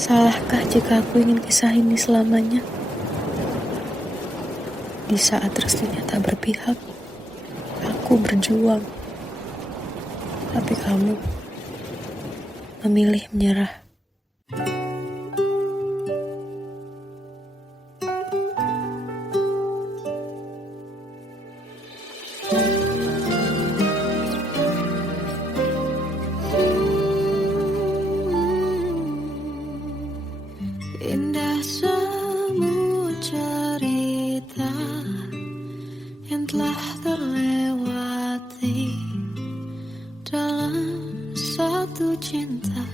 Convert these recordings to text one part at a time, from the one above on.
Salahkah jika aku ingin kisah ini selamanya? Di saat restunya tak berpihak, aku berjuang. Tapi kamu memilih menyerah. Indah semua cerita yang telah terlewati dalam satu cinta.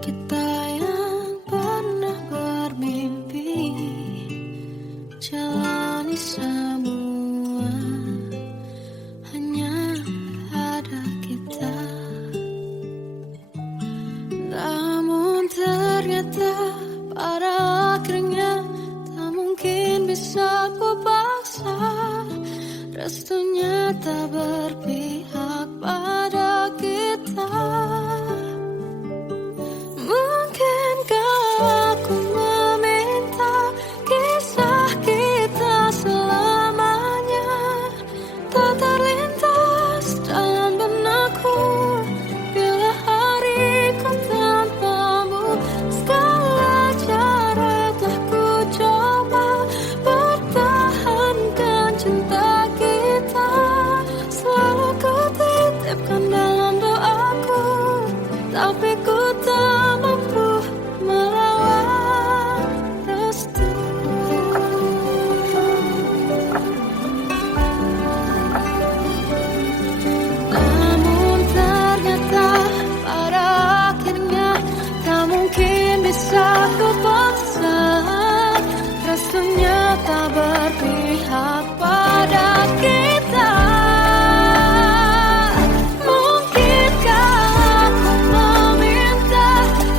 Kita yang pernah bermimpi jalani semua, hanya ada kita. Namun ternyata pada akhirnya tak mungkin bisa ku paksa. Restunya tak berpihak pada kita. Mungkinkah aku meminta kisah kita selamanya tak terlintas dalam benakku bila hariku tanpamu. Segala cara telah ku coba pertahankan cinta kita. Selalu ku titipkan dalam doaku, tapi ku tak mampu melawan restu. Namun ternyata pada akhirnya tak mungkin bisa ku paksa. Restunya tak berpihak pada kita. Mungkinkah aku meminta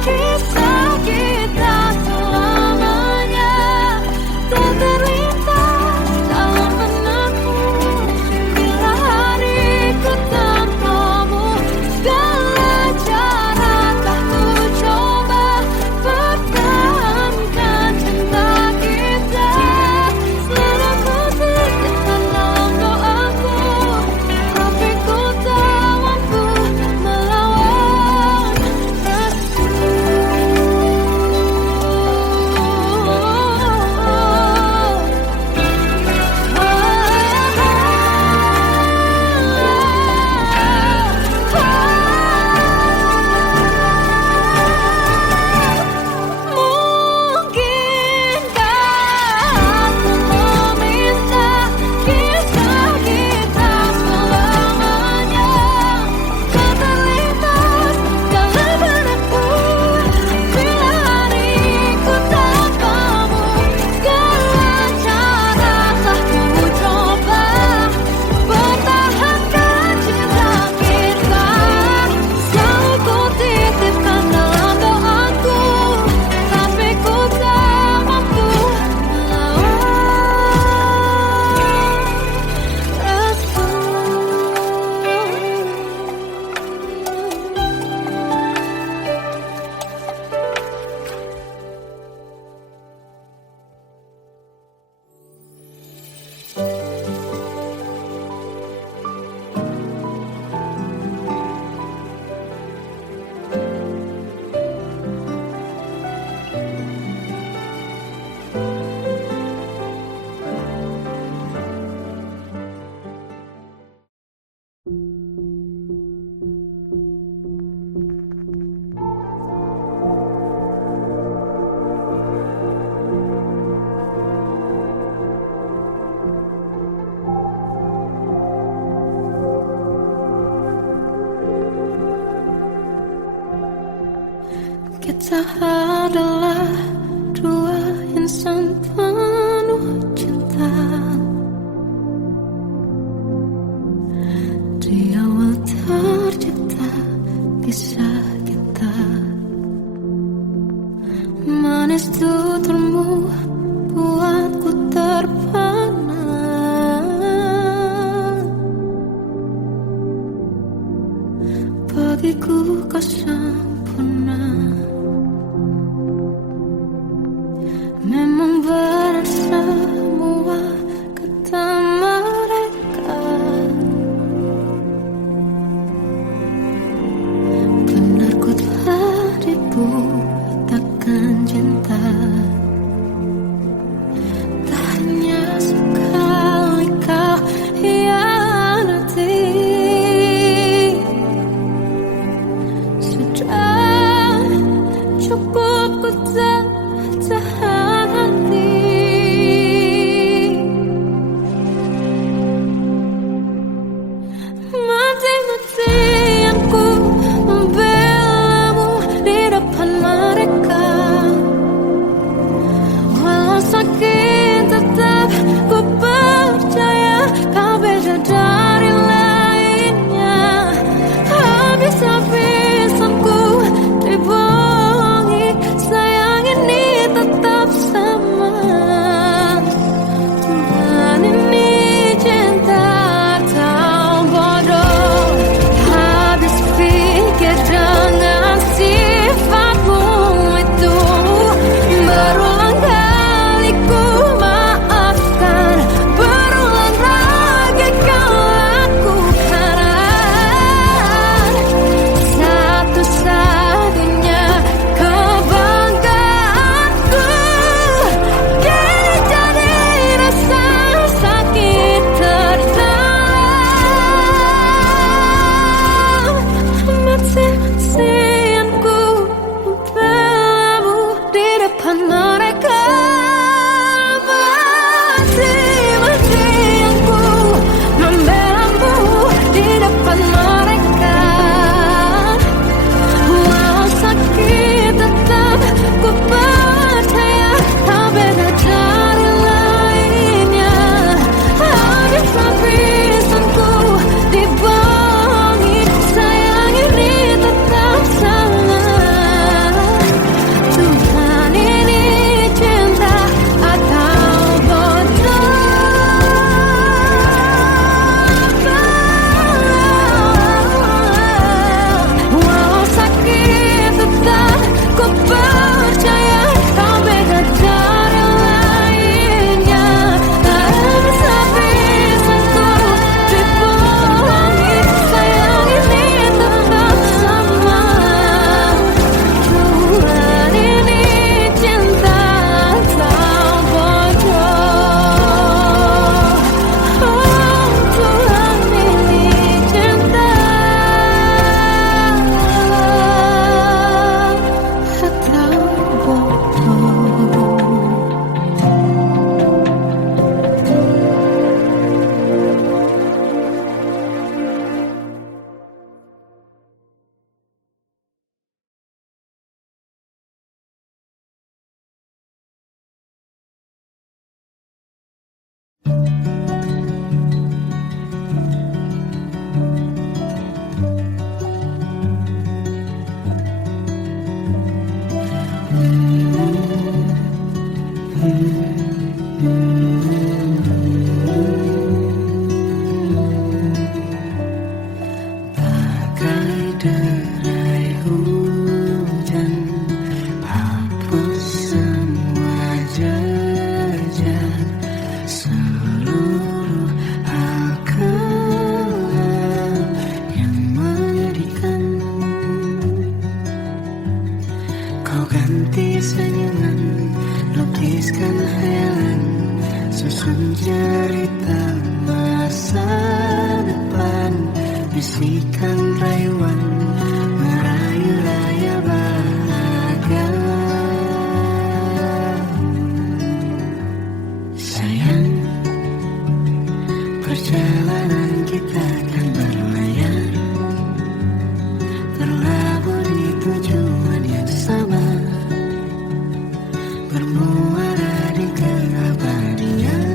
kisah kita selamanya tak terlintas dalam benakku bila hariku tanpamu. Segala cara telah ku coba pertahankan cinta kita. Selalu ku titipkan dalam doaku, tapi ku tak mampu melawan restu. Mungkinkah aku meminta kisah kita selamanya tak terlintas dalam benakku bila hariku tanpamu. Segala cara telah ku coba pertahankan cinta kita. Selalu ku titipkan dalam doaku, tapi ku tak mampu melawan restu. Kita adalah dua insan penuh cinta. Di awal tercipta kisah kita. Manis tuturmu buatku terpana. Bagiku kau Bagai derai hujan, hapus semua jejak, seluruh hal kelam yang menyedihkan. Kau ganti senyuman, lukiskan hayalan, susun cerita masa depan, bisikan rayuan, merayu raya bahagia. Sayang, perjalanan kita akan berlayar, berlabuh di tujuan yang sama, bermuara di keabadian.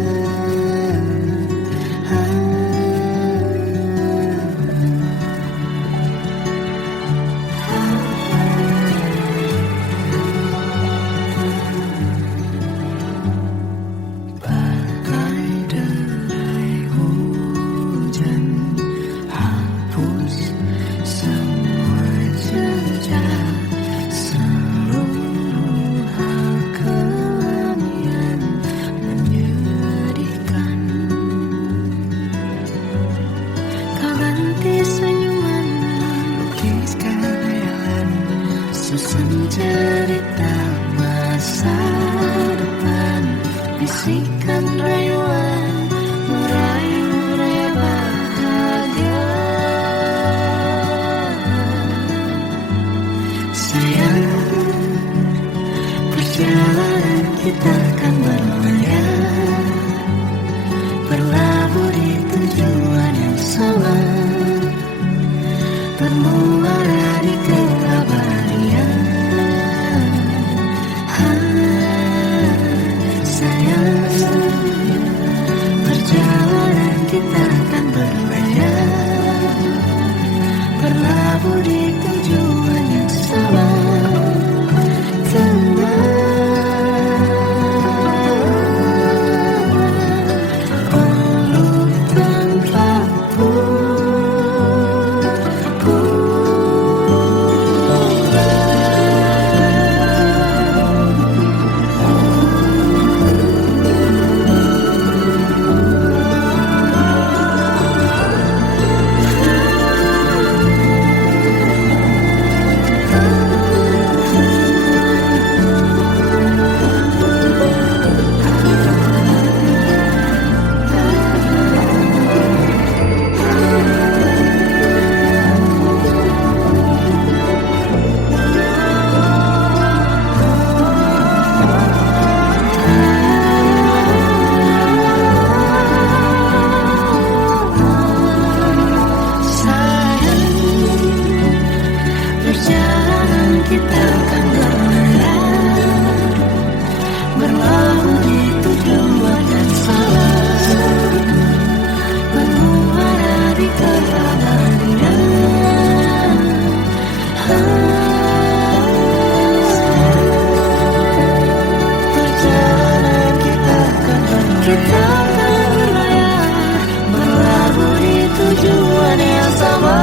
Bagai derai hujan, hapus semua jejak, seluruh hal kelam yang menyedihkan. Kau ganti senyuman, lukiskan hayalan, susun cerita masa depan, bisikan rayuan, merayu raya bahagia. Sayang, perjalanan kita akan berlayar, berlabuh di tujuan yang sama, bermuara di keabadian. Sayang, perjalanan kita akan berlayar, berlabuh di tujuan yang sama. Peluk tanpaku, perjalanan kita akan berlayar, berlabuh di tujuan yang sama, bermuara di keabadian. Perjalanan kita akan berlayar, berlabuh di tujuan yang sama.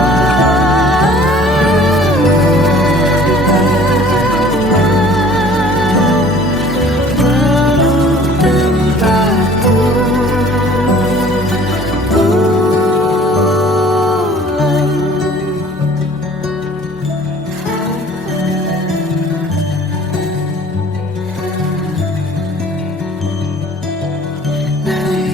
Nah,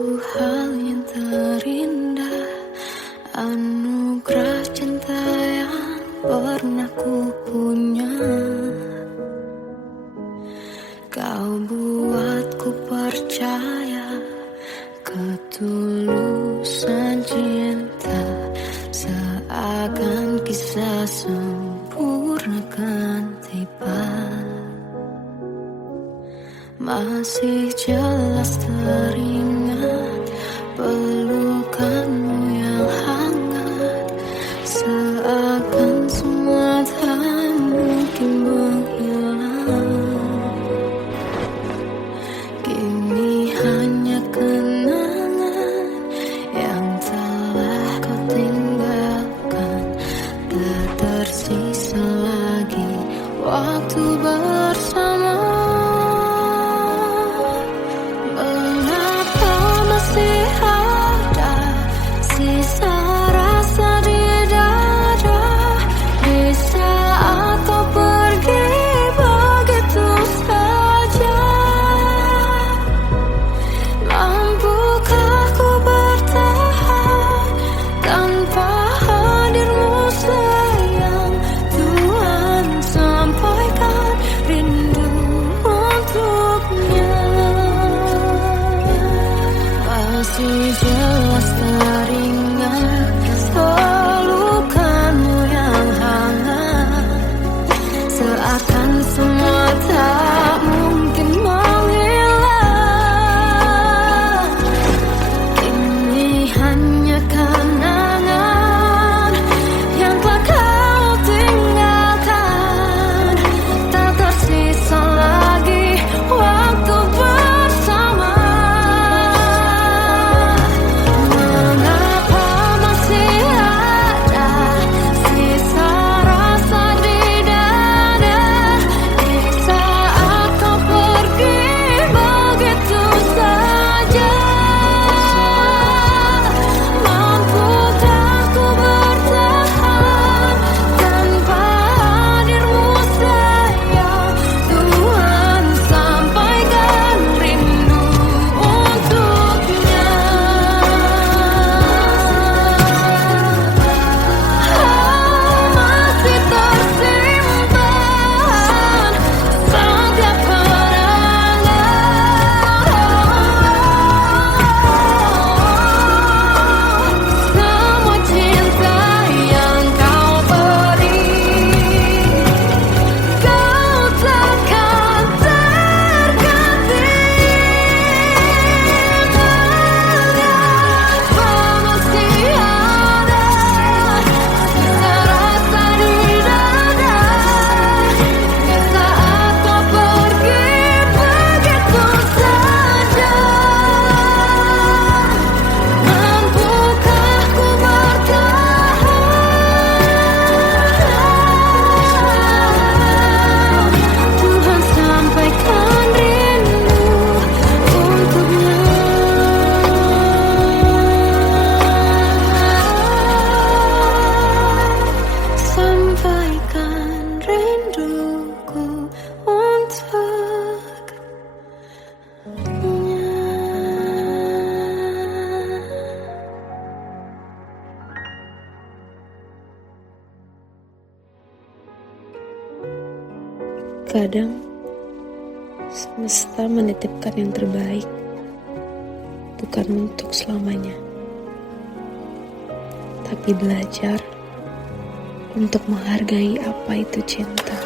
Satu hal yang terindah, anugerah cinta yang pernah ku punya. Kau buatku percaya ketulusan cinta, seakan kisah sempurna kan tiba. Masih jelas teringat pelukanmu yang hangat, seakan semua tak mungkin menghilang. Kini hanya kenangan yang telah kau tinggalkan, tak tersisa lagi waktu bersama. Sisa rasa di dada di saat kau pergi begitu saja. Mampukah ku bertahan tanpa hadirmu sayang? Tuhan sampaikan rindu untuknya. Masih jelas teringat pelukanmu yang hangat, seakan semua tak mungkin menghilang. Kini hanya kenangan yang telah kau tinggalkan, tak tersisa lagi waktu bersama. Kadang semesta menitipkan yang terbaik, bukan untuk selamanya, tapi belajar untuk menghargai apa itu cinta.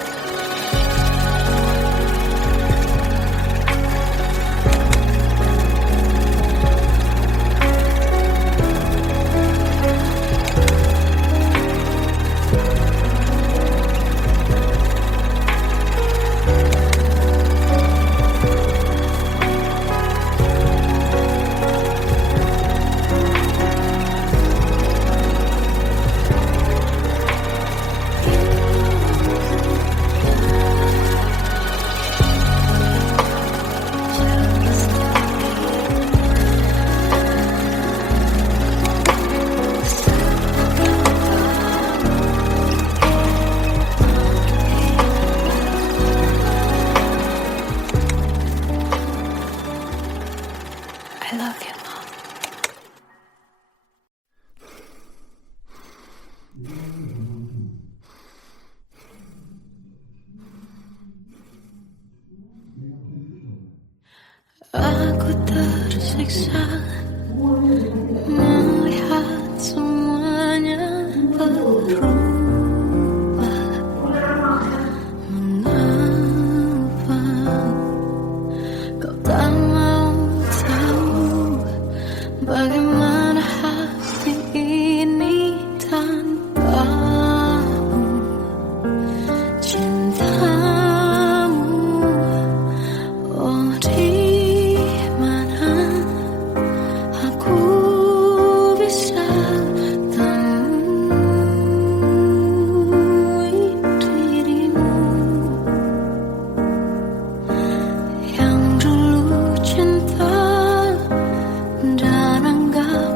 Bagaimana hati ini tanpamu, cintamu. Oh, di mana aku bisa temui dirimu yang dulu cinta dan anggap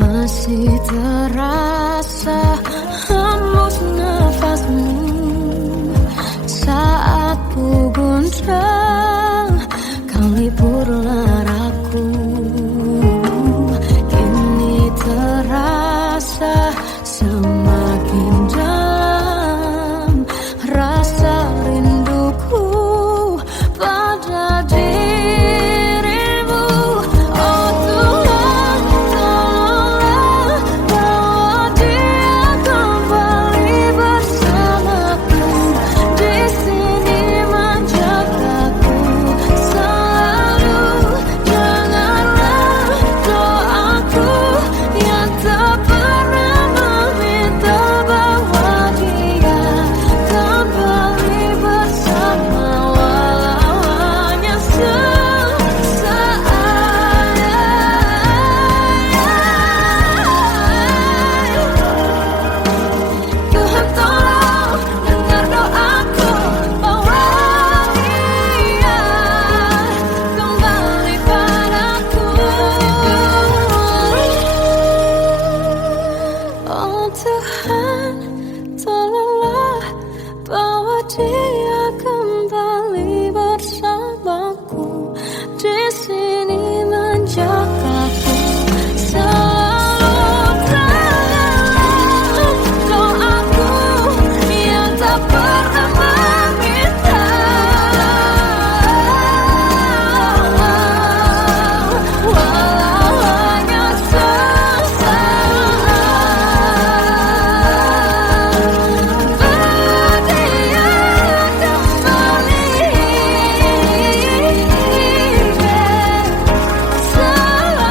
Masih terasa hembus nafasmu saat ku guncang, kau libur laraku. Kini terasa semakin dalam rasa rinduku pada dirimu. Oh Tuhan, tolonglah bawa dia kembali bersamaku. Di sini menjagaku selalu. Janganlah doaku yang tak pernah meminta bawa dia kembali bersama, walau hanya sesaat. Tuhan tolong dengar doaku, bawa dia kembali padaku. Oh Tuhan, tolonglah bawa dia kembali bersamaku. Di sini menjagaku selalu. Doaku yang tak pernah meminta, walau hanya sesaat. Dia kembali selalu.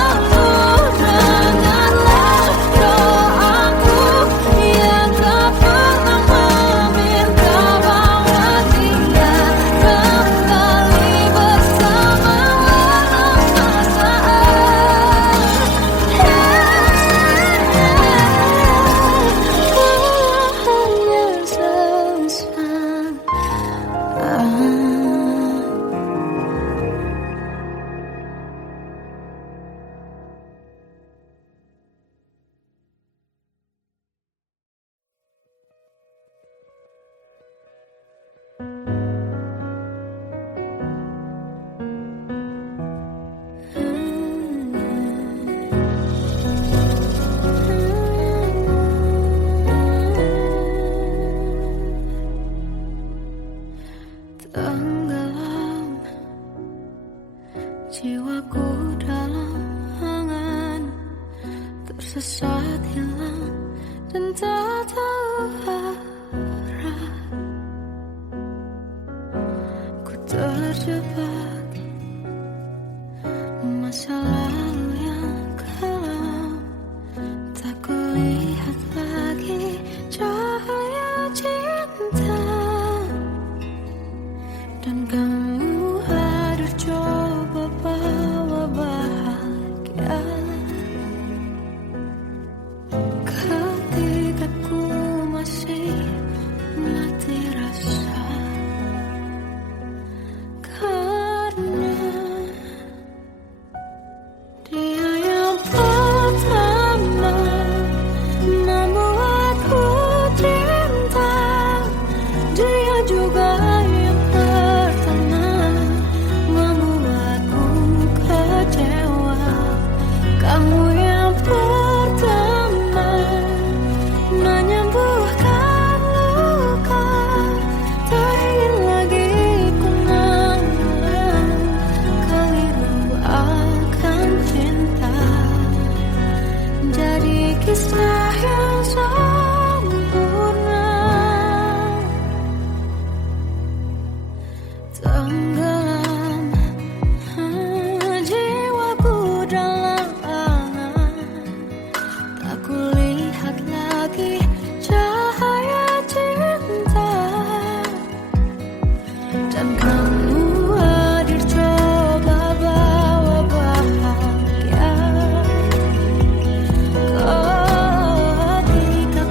Dengarlah doaku yang tak pernah meminta bawa dia kembali bersama, walau sesaat. Tenggelam jiwaku dalam angan, tersesat hilang dan tak tahu arah. Ku terjebak masa lalu yang kelam, tak kulihat lagi cahaya cinta. Dan kamu hadir coba bawa bahagia ketika ku masih mati rasa. Karena dia yang pertama membuatku cinta, dia juga yang pertama membuatku kecewa. Kamu yang pertama menyembuhkan luka, tak ingin lagi ku mengulang keliru akan cinta. Jadi kisah yang sempurna. Tenggelam jiwaku dalam angan, tak kulihat lagi cahaya cinta. Dan kamu hadir coba bawa bahagia ketika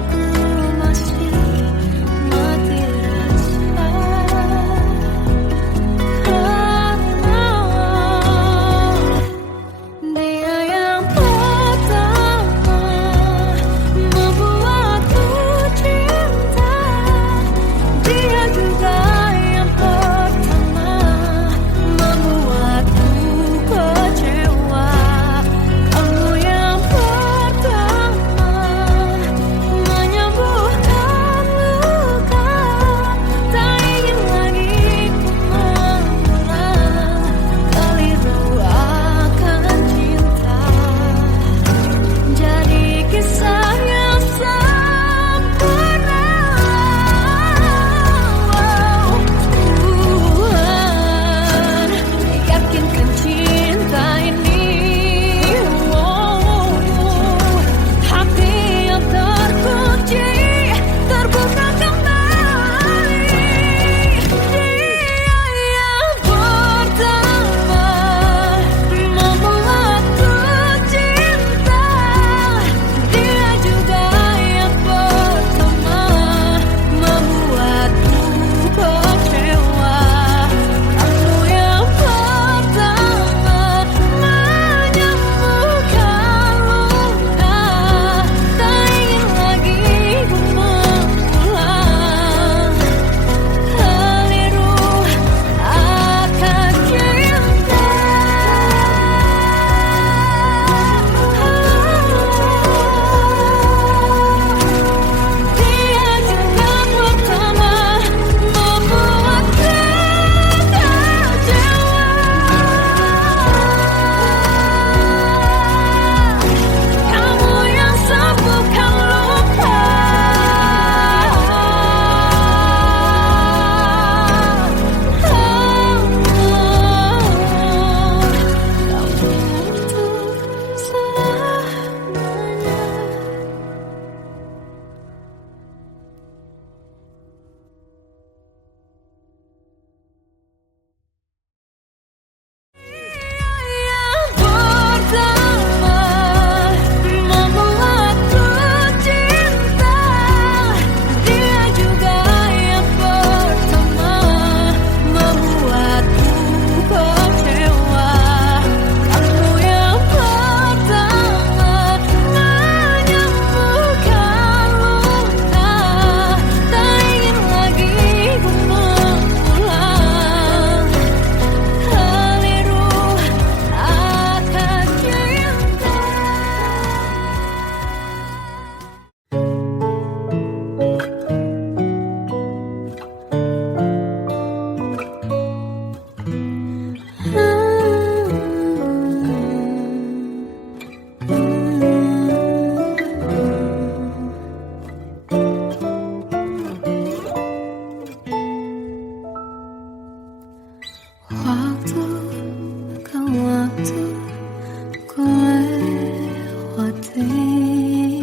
hati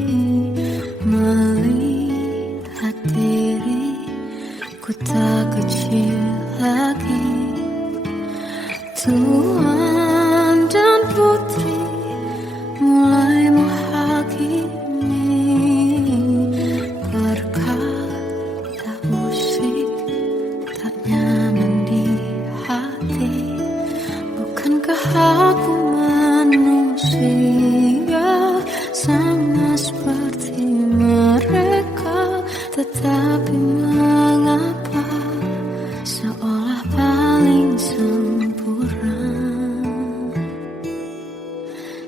melihat diriku tak kecil lagi. Tuan dan putri mulai menghakimi berkata musik tak nyaman di hati. Bukankah aku manusia sama seperti mereka, tetapi mengapa seolah paling sempurna?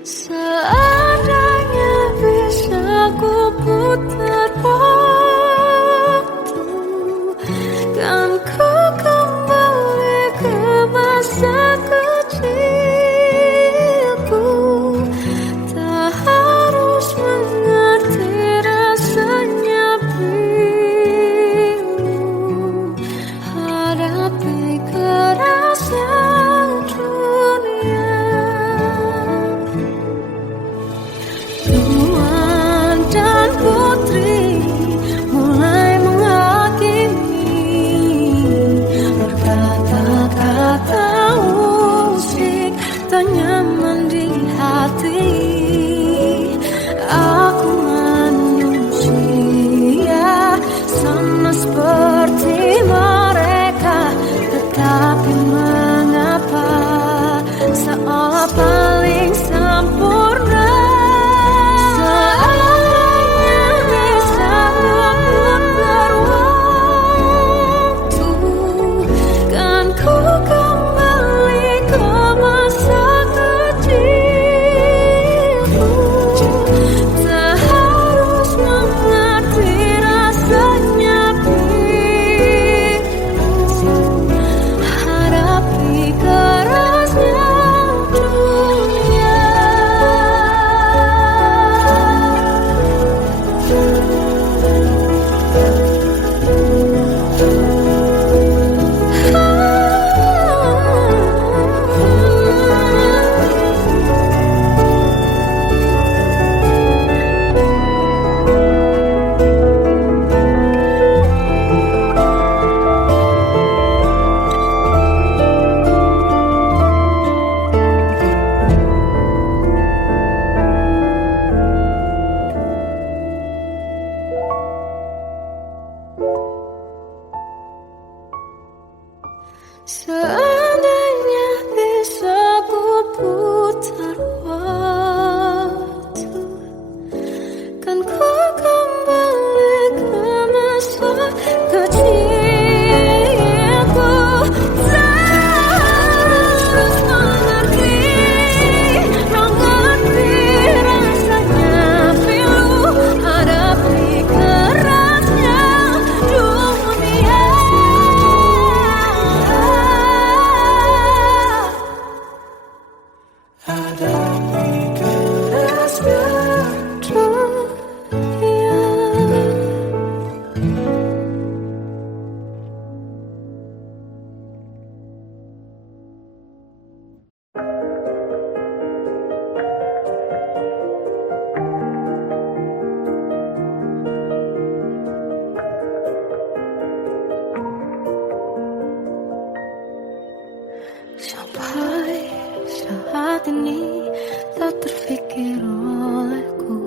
Seandainya bisa ku putar waktu, kan ku kembali ke masa kecilku. Tak harus mengerti rasanya bingung hadapi kerasnya dunia. Tuan dan putri mulai menghakimi berkata-kata musik tak nyaman di hati. Aku manusia sama seperti mereka, tetapi mengapa seolah paling sempurna? Seandainya bisa memutar waktu, kan ku kembali ke masa kecilku. Tak harus mengerti rasanya bingung hadapi kerasnya dunia. Seandainya bisa ku putar waktu, kan ku kembali ke masa kecilku. Tak harus mengerti rasanya pilu hadapi kerasnya dunia. Hadapi kerasnya dunia. Sampai saat ini tak terfikir olehku,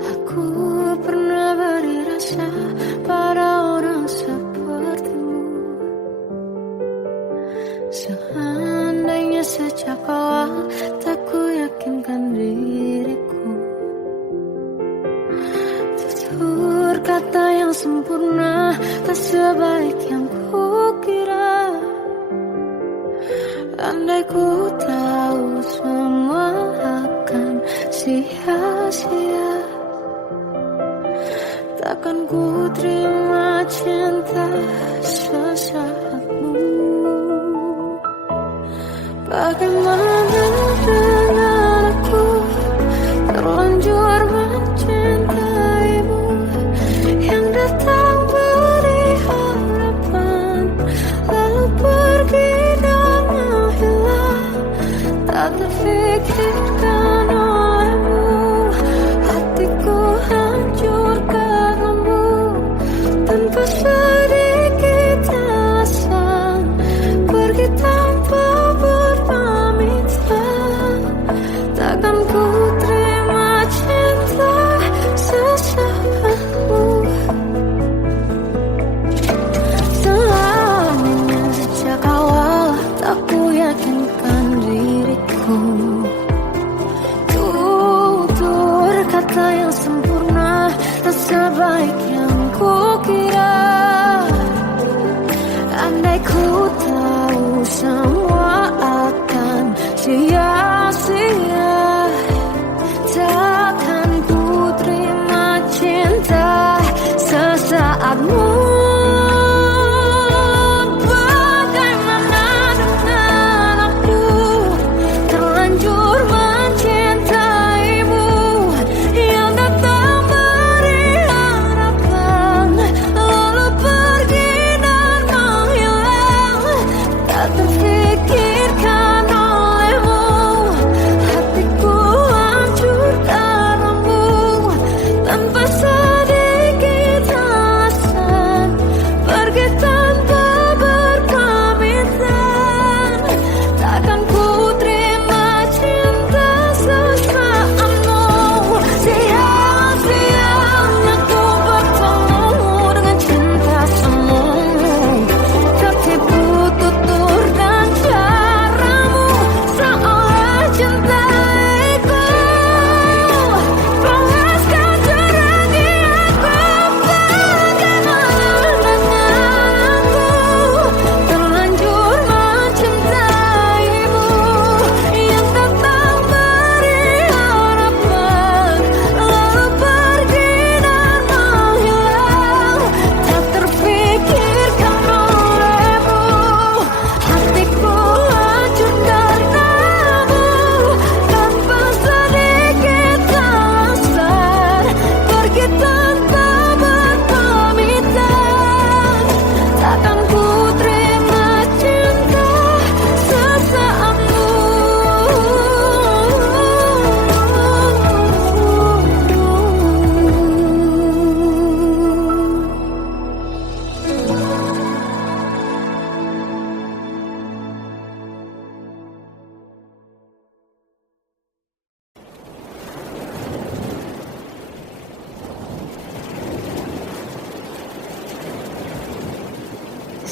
aku pernah beri rasa pada orang sepertimu. Seandainya sejak awal tak ku yakinkan diriku, tutur kata yang sempurna tak sebaik yang kukira. Andai ku tahu semua akan sia-sia, takkan ku terima cinta sesaatmu. Bagaimana dengan aku terlanjur mencintaimu, yang datang beri harapan lalu pergi dan menghilang, tak terfikirkan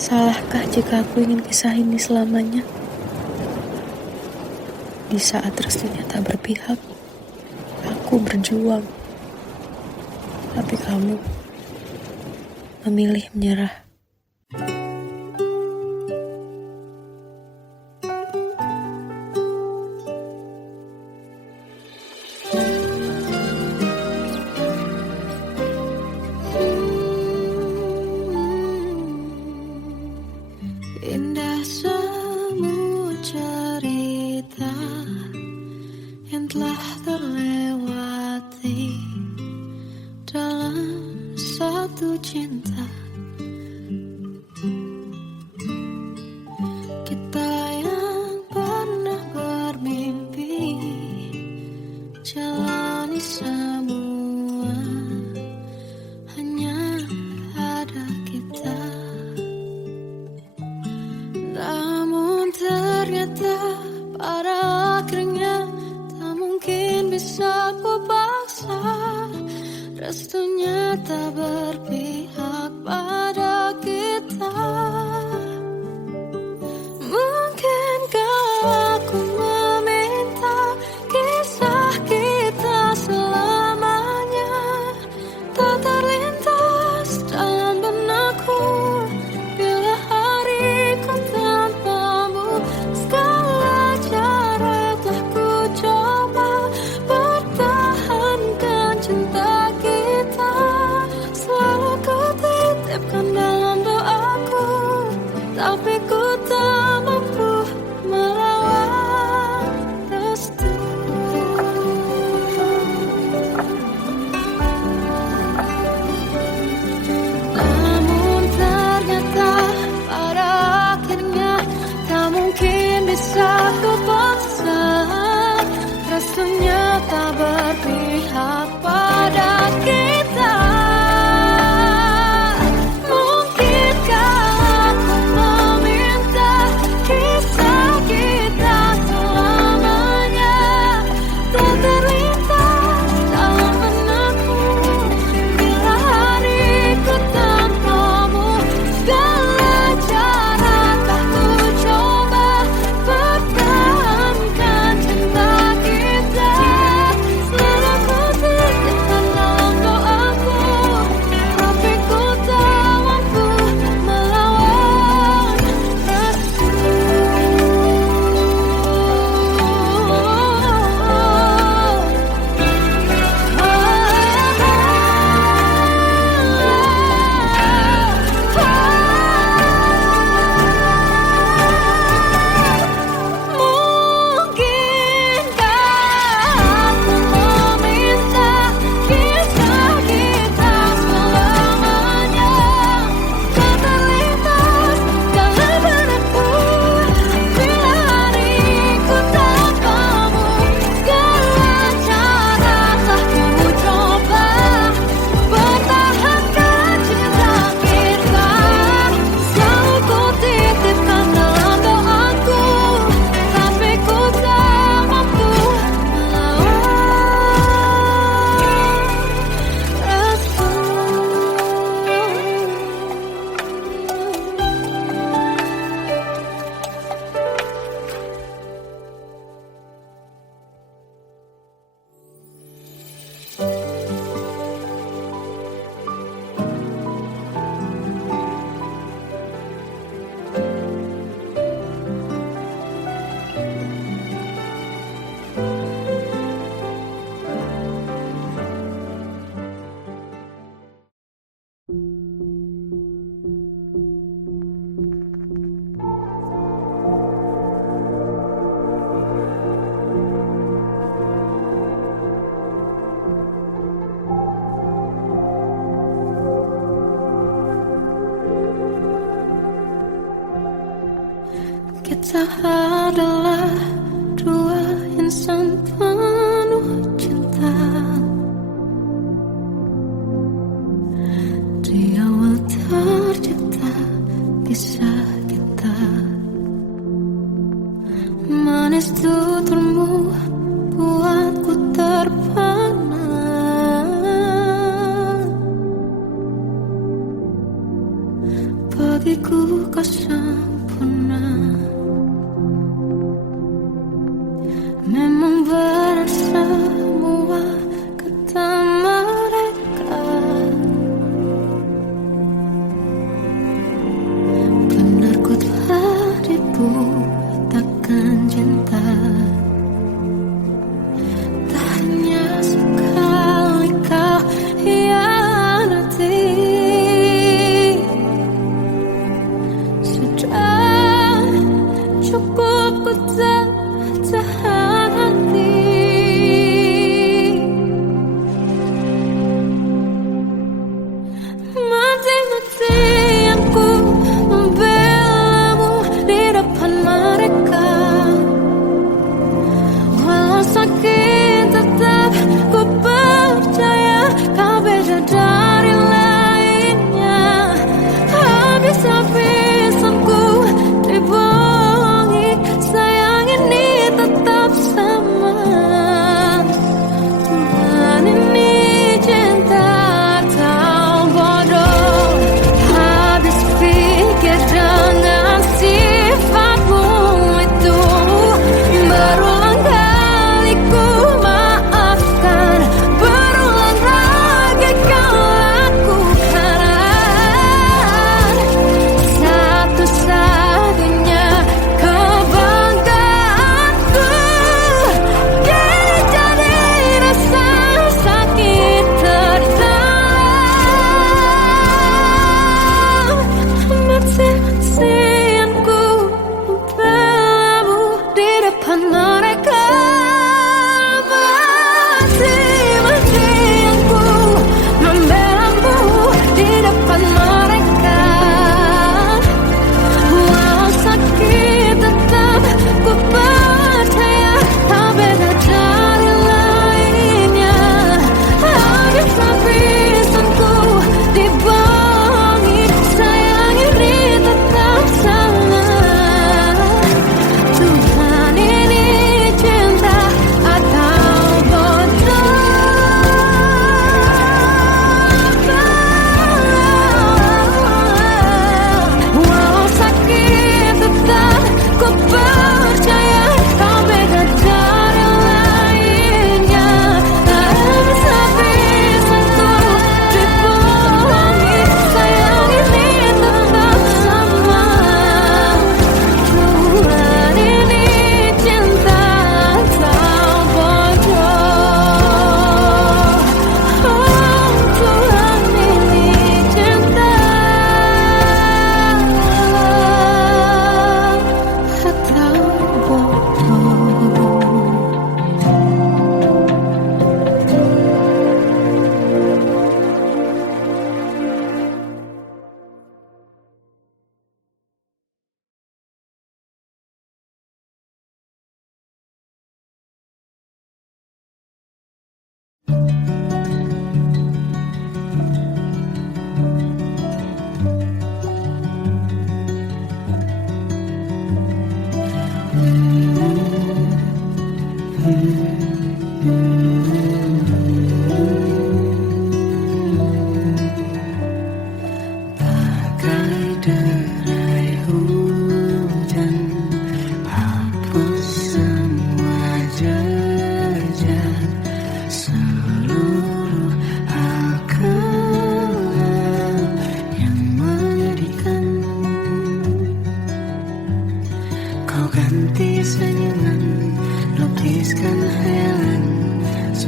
Salahkah jika aku ingin kisah ini selamanya? Di saat restunya tak berpihak, aku berjuang. Tapi kamu memilih menyerah. Indah semua cerita yang telah terlewati dalam satu cinta. Kita yang pernah bermimpi jalani semua, hanya ada kita. Namun ternyata pada akhirnya tak mungkin bisa ku paksa. Restunya tak berpihak pada kita. Mungkinkah aku meminta kisah kita selamanya tak terlintas dalam benakku bila hariku tanpamu. Segala cara telah ku coba pertahankan cinta kita. Selalu ku titipkan dalam doaku, tapi ku tak mampu melawan restu. Namun ternyata pada akhirnya tak mungkin bisa ku paksa. Restunya tak berpihak pada kita. Mungkinkah aku meminta kisah kita selamanya tak terlintas dalam benakku bila hariku tanpamu. Segala cara telah ku coba pertahankan cinta kita. Selalu ku titipkan dalam doaku, tapi ku tak mampu melawan restu. Mungkinkah aku meminta kisah kita selamanya tak terlintas dalam benakku bila hariku tanpamu. Segala cara telah ku coba pertahankan cinta kita. Selalu ku titipkan dalam doaku, tapi ku tak mampu melawan restu. Kita adalah dua insan penuh cinta. Di awal tercipta kisah kita. Manis tuturmu buatku terpana. Bagiku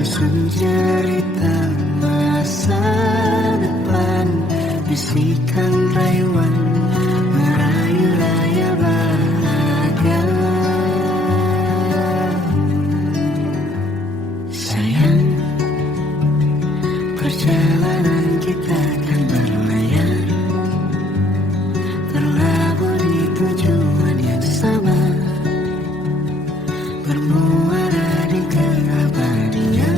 susun cerita masa depan, bisikan rayuan merayu raya bahagia. Sayang, perjalanan kita akan berlayar, berlabuh di tujuan yang sama, bermuara di keabadian.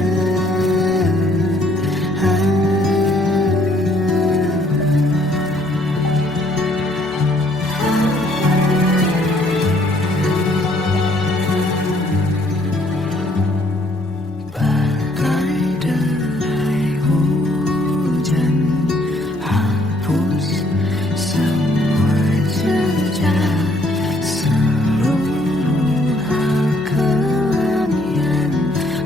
Bagai derai hujan, hapus semua jejak, seluruh hal kelam yang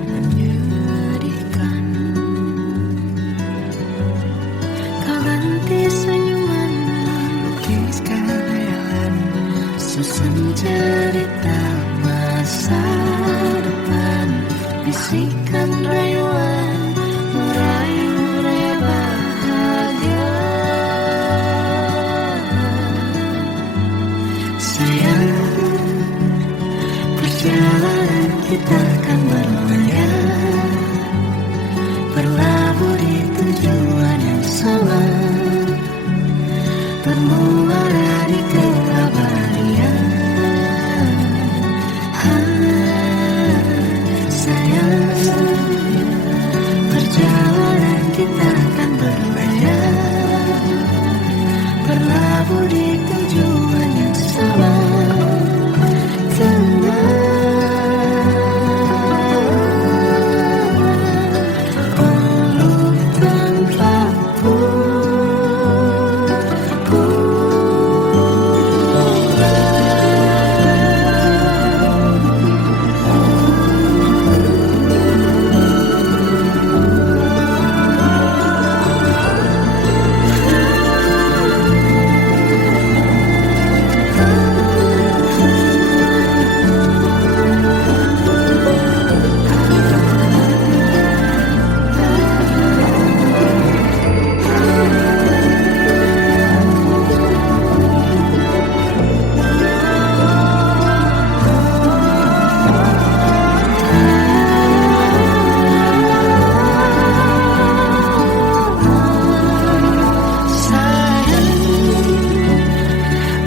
menyedihkan. Kau ganti senyuman, lukiskan hayalan, susun cerita masa depan, bisikan rayuan merayu raya bahagia. Sayang, perjalanan kita akan berlayar, berlabuh di tujuan yang sama, bermuara di keabadian. Sayang, perjalanan kita akan berlayar, berlabuh di tujuan yang sama. Peluk tanpaku,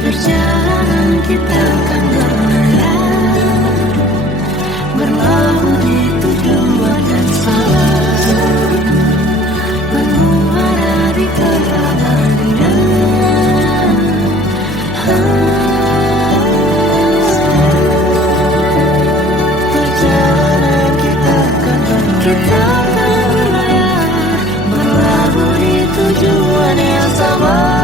perjalanan kita akan berlayar, berlabuh di tujuan yang sama, bermuara di keabadian. Perjalanan kita akan berlayar, berlabuh di tujuan yang sama.